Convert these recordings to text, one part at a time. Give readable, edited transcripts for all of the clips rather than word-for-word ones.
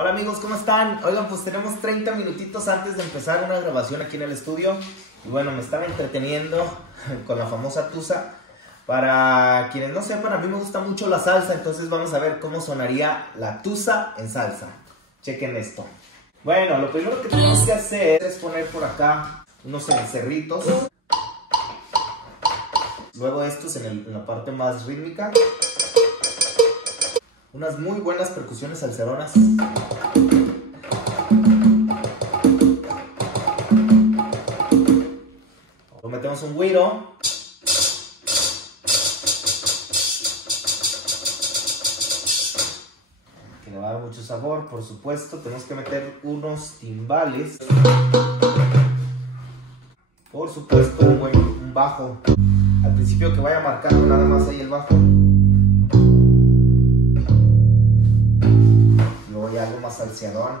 Hola amigos, ¿cómo están? Oigan, pues tenemos 30 minutitos antes de empezar una grabación aquí en el estudio. Y bueno, me estaba entreteniendo con la famosa tusa. Para quienes no sepan, a mí me gusta mucho la salsa, entonces vamos a ver cómo sonaría la tusa en salsa. Chequen esto. Bueno, lo primero que tenemos que hacer es poner por acá unos encerritos. Luego estos en la parte más rítmica. Unas muy buenas percusiones salseronas. Luego metemos un güiro. Que le va a dar mucho sabor, por supuesto. Tenemos que meter unos timbales. Por supuesto, un bajo. Al principio que vaya marcando nada más ahí el bajo. Luego ya algo más salseadón.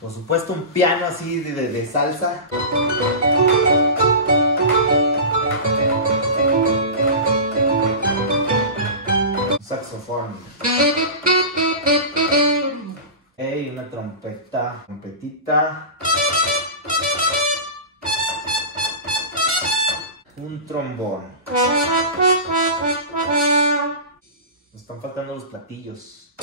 Por supuesto un piano así de salsa. Un saxofón. Y una trompetita. Un trombón. Nos están faltando los platillos.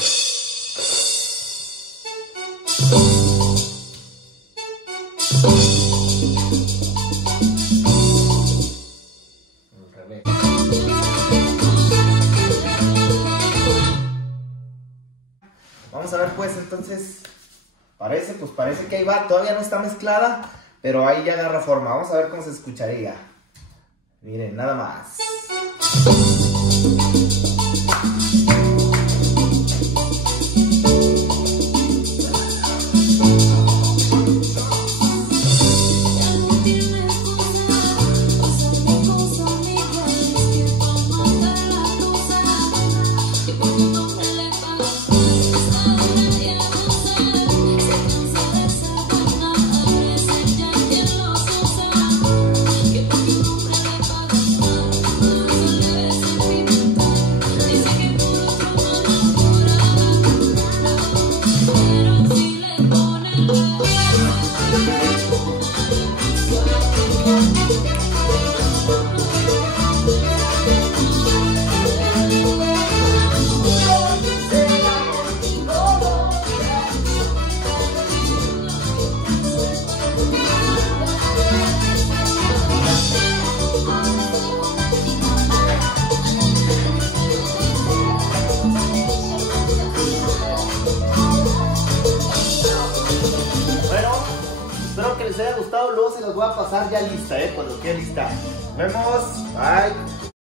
Al revés. Vamos a ver pues entonces. Parece que ahí va. Todavía no está mezclada, pero ahí ya agarra forma. Vamos a ver cómo se escucharía. Miren, nada más. Espero que les haya gustado, luego se los voy a pasar ya lista, cuando quede lista. Nos vemos, bye.